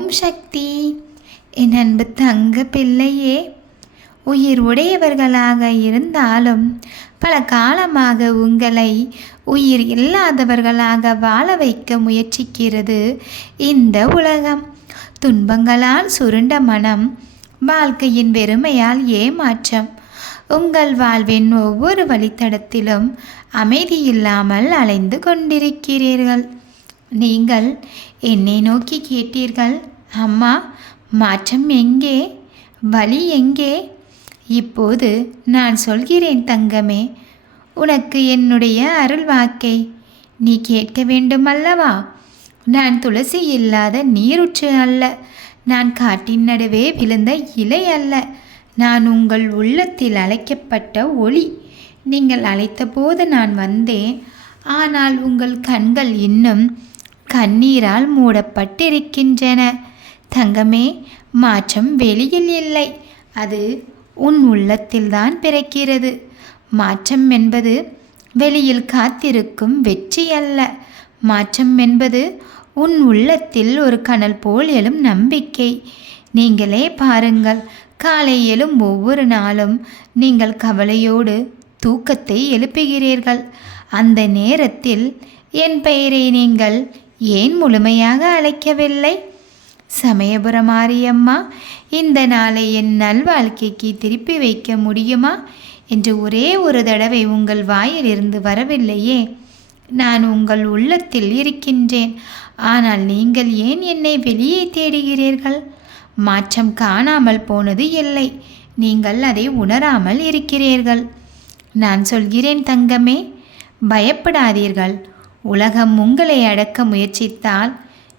ஓம் சக்தி. என் அன்பு தங்க பிள்ளையே உயிர் உடையவர்களாக இருந்தாலும் பல காலமாக உங்களை உயிர் இல்லாதவர்களாக வாழ வைக்க முயற்சிக்கிறது இந்த உலகம். துன்பங்களால் சுருண்ட மனம் வாழ்க்கையின் வெறுமையால் ஏமாற்றம். உங்கள் வாழ்வின் ஒவ்வொரு வழித்தடத்திலும் அமைதியில்லாமல் அலைந்து கொண்டிருக்கிறீர்கள். நீங்கள் என்னை நோக்கி கேட்டீர்கள். அம்மா மாற்றம் எங்கே? வழி எங்கே? இப்போது நான் சொல்கிறேன் தங்கமே உனக்கு என்னுடைய அருள் வாக்கை. நீ கேட்க வேண்டுமல்லவா நான் துளசி இல்லாத நீருற்று அல்ல. நான் காட்டின் நடுவே விழுந்த இலை அல்ல. நான் உங்கள் உள்ளத்தில் அழைக்கப்பட்ட ஒளி. நீங்கள் அழைத்தபோது நான் வந்தேன். ஆனால் உங்கள் கண்கள் இன்னும் கண்ணீரால் மூடப்பட்டிருக்கின்றன. தங்கமே மாற்றம் வெளியில் இல்லை. அது உன் உள்ளத்தில்தான் பிறக்கிறது. மாற்றம் என்பது வெளியில் காத்திருக்கும் வெற்றி அல்ல. மாற்றம் என்பது உன் உள்ளத்தில் ஒரு கனல் போல் எழும் நம்பிக்கை. நீங்களே பாருங்கள் காலை எழும் ஒவ்வொரு நாளும் நீங்கள் கவலையோடு தூக்கத்தை எழுப்புகிறீர்கள். அந்த நேரத்தில் என் பெயரை நீங்கள் ஏன் முழுமையாக அழைக்கவில்லை? சமயபுர மாரியம்மா இந்த நாளை என் நல்வாழ்க்கைக்கு திருப்பி வைக்க முடியுமா? என்று ஒரே ஒரு தடவை உங்கள் வாயிலிருந்து வரவில்லையே. நான் உங்கள் உள்ளத்தில் இருக்கின்றேன். ஆனால் நீங்கள் ஏன் என்னை வெளியே தேடுகிறீர்கள்? மாற்றம் காணாமல் போனது இல்லை. நீங்கள் அதை உணராமல் இருக்கிறீர்கள். நான் சொல்கிறேன் தங்கமே பயப்படாதீர்கள். உலகம் உங்களை அடக்க முயற்சித்தால்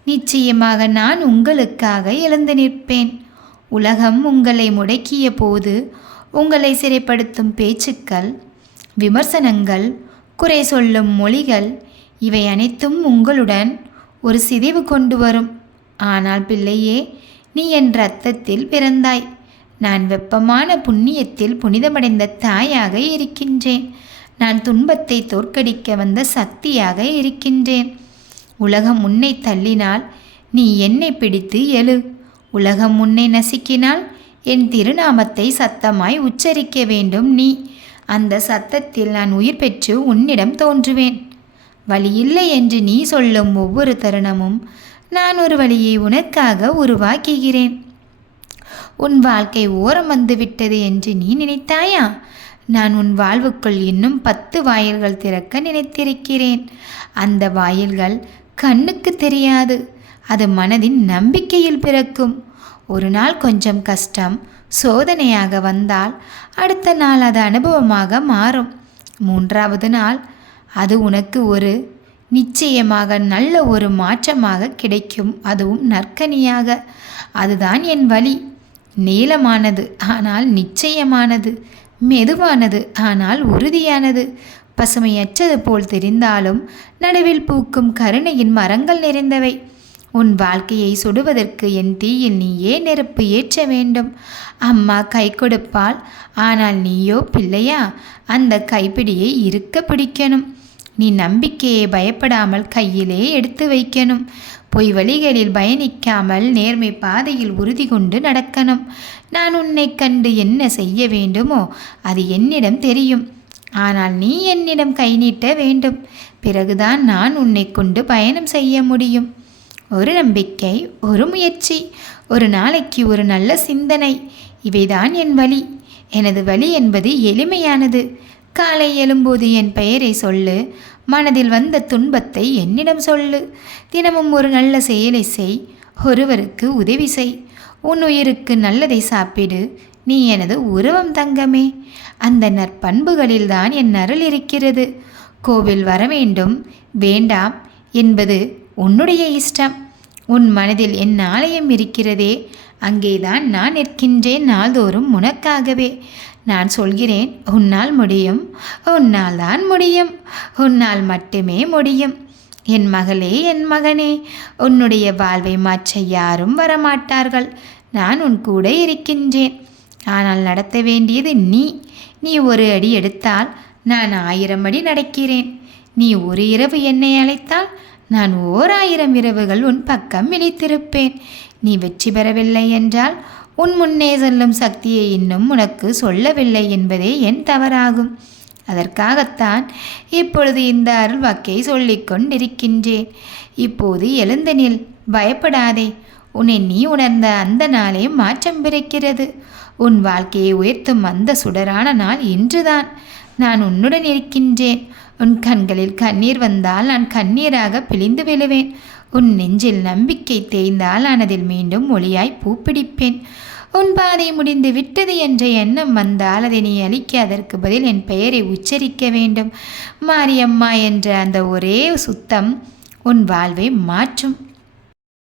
நிச்சயமாக நான் உங்களுக்காக எழுந்து நிற்பேன். உலகம் உங்களை முடக்கிய போது உங்களை சிறைப்படுத்தும் பேச்சுக்கள் விமர்சனங்கள் குறை சொல்லும் மொழிகள் இவை அனைத்தும் உங்களுடன் ஒரு சிதைவு கொண்டு வரும். ஆனால் பிள்ளையே நீ என் ரத்தத்தில் பிறந்தாய். நான் வெப்பமான புண்ணியத்தில் புனிதமடைந்த தாயாக இருக்கின்றேன். நான் துன்பத்தை தோற்கடிக்க வந்த சக்தியாக இருக்கின்றேன். உலகம் உன்னை தள்ளினால் நீ என்னை பிடித்து எழு. உலகம் உன்னை நசுக்கினால் என் திருநாமத்தை சத்தமாய் உச்சரிக்க வேண்டும் நீ. அந்த சத்தத்தில் நான் உயிர் பெற்று உன்னிடம் தோன்றுவேன். வழியில்லை என்று நீ சொல்லும் ஒவ்வொரு தருணமும் நான் ஒரு வழியை உனக்காக உருவாக்குகிறேன். உன் வாழ்க்கை ஓரம் வந்துவிட்டது என்று நீ நினைத்தாயா? நான் உன் வாழ்வுக்குள் இன்னும் பத்து வாயில்கள் திறக்க நினைத்திருக்கிறேன். அந்த வாயில்கள் கண்ணுக்கு தெரியாது. அது மனதின் நம்பிக்கையில் பிறக்கும். ஒரு நாள் கொஞ்சம் கஷ்டம் சோதனையாக வந்தால் அடுத்த நாள் அது அனுபவமாக மாறும். மூன்றாவது நாள் அது உனக்கு ஒரு நிச்சயமாக நல்ல ஒரு மாற்றமாக கிடைக்கும். அதுவும் நற்கனியாக. அதுதான் என் வழி நீளமானது ஆனால் நிச்சயமானது. மெதுவானது ஆனால் உறுதியானது. பசுமையற்றது போல் தெரிந்தாலும் நடுவில் பூக்கும் கருணையின் மரங்கள் நிறைந்தவை. உன் வாழ்க்கையை சுடுவதற்கு என் தீயில் நீயே நெருப்பு ஏற்ற வேண்டும். அம்மா கை கொடுப்பாள். ஆனால் நீயோ பிள்ளையா? அந்த கைப்பிடியை இருக்க பிடிக்கணும். நீ நம்பிக்கையை பயப்படாமல் கையிலே எடுத்து வைக்கணும். பொய் வழிகளில் பயணிக்காமல் நேர்மை பாதையில் உறுதி கொண்டு நடக்கணும். நான் உன்னை கண்டு என்ன செய்ய வேண்டுமோ அது என்னிடம் தெரியும். ஆனால் நீ என்னிடம் கை நீட்ட வேண்டும். பிறகுதான் நான் உன்னை கொண்டு பயணம் செய்ய முடியும். ஒரு நம்பிக்கை ஒரு முயற்சி ஒரு நாளைக்கு ஒரு நல்ல சிந்தனை. இவைதான் என் வழி. எனது வழி என்பது எளிமையானது. காலை எழும்போது என் பெயரை சொல்லு. மனதில் வந்த துன்பத்தை என்னிடம் சொல்லு. தினமும் ஒரு நல்ல செயலை செய். ஒருவருக்கு உதவி செய். உன் உயிருக்கு நல்லதை சாப்பிடு. நீ எனது உருவம் தங்கமே. அந்த நற்பண்புகளில்தான் என் அருள் இருக்கிறது. கோவில் வர வேண்டும். வேண்டாம் என்பது உன்னுடைய இஷ்டம். உன் மனதில் என் ஆலயம் இருக்கிறதே. அங்கேதான் நான் நிற்கின்றேன் நாள்தோறும் உனக்காகவே. நான் சொல்கிறேன் உன்னால் முடியும். உன்னால் தான் முடியும். உன்னால் மட்டுமே முடியும். என் மகளே என் மகனே உன்னுடைய வாழ்வை மாற்ற யாரும் வரமாட்டார்கள். நான் உன் கூட இருக்கின்றேன். ஆனால் நடத்த வேண்டியது நீ. நீ ஒரு அடி எடுத்தால் நான் ஆயிரம் அடி நடக்கிறேன். நீ ஒரு இரவு என்னை அழைத்தால் நான் ஓர் ஆயிரம் இரவுகள் உன் பக்கம் விழித்திருப்பேன் நீ வெற்றி பெறவில்லை என்றால் உன் முன்னே செல்லும் சக்தியை இன்னும் உனக்கு சொல்லவில்லை என்பதே என் தவறாகும். அதற்காகத்தான் இப்பொழுது இந்த அருள் வாக்கை சொல்லிக்கொண்டிருக்கின்றேன் இப்போது எழுந்தனில் பயப்படாதே. உன்னை நீ உணர்ந்த அந்த நாளே மாற்றம் பிறக்கிறது. உன் வாழ்க்கையை உயர்த்தும் அந்த சுடரான நாள் இன்றுதான். நான் உன்னுடன் இருக்கின்றேன். உன் கண்களில் கண்ணீர் வந்தால் நான் கண்ணீராக பிழிந்து விழுவேன். உன் நெஞ்சில் நம்பிக்கை தேய்ந்தால் நான் அதில் மீண்டும் ஒளியாய் பூப்பிடிப்பேன். உன் பாதை முடிந்து விட்டது என்ற எண்ணம் வந்தால் அதை நீ அழிக்க அதற்கு பதில் என் பெயரை உச்சரிக்க வேண்டும். மாரியம்மா என்ற அந்த ஒரே சுத்தம் உன் வாழ்வை மாற்றும்.